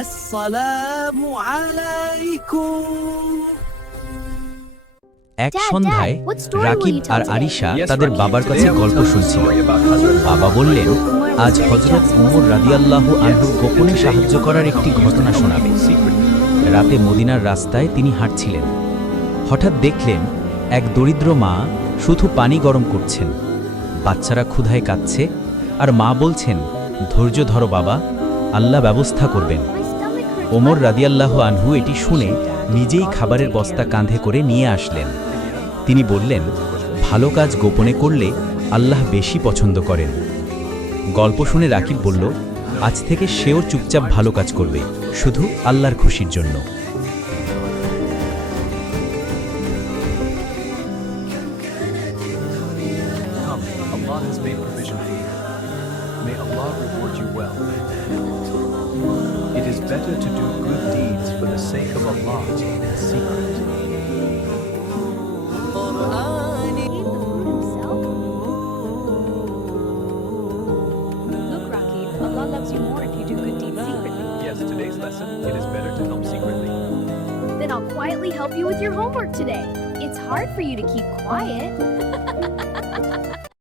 আসসালামু আলাইকুম। এক সন্ধ্যায় রাকিব আর আরিশা তাদের বাবার কাছে গল্প শুনছিল। বাবা বললেন, আজ হযরত উমর রাদিয়াল্লাহু আনহুর গোপনে সাহায্য করার একটি ঘটনা শোনাবে। রাতে মদিনার রাস্তায় তিনি হাঁটছিলেন। হঠাৎ দেখলেন এক দরিদ্র মা শুধু পানি গরম করছেন। বাচ্চারা ক্ষুধায় কাঁদছে আর মা বলছেন, ধৈর্য ধরো বাবা, আল্লাহ ব্যবস্থা করবেন। ওমর রাদিয়াল্লাহু আনহু এটি শুনে নিজেই খাবারের বস্তা কাঁধে করে নিয়ে আসলেন। তিনি বললেন, ভালো কাজ গোপনে করলে আল্লাহ বেশি পছন্দ করেন। গল্প শুনে রাকিব বলল, আজ থেকে সেও চুপচাপ ভালো কাজ করবে, শুধু আল্লাহর খুশির জন্য। Come, Allah has made provision for you. May Allah reward you well. It is better to do good deeds for the sake of Allah in secret. Look, Rakib, Allah loves you more if you do good deeds secretly. Yes, today's lesson, it is better to help secretly. Then I'll quietly help you with your homework today. It's hard for you to keep quiet.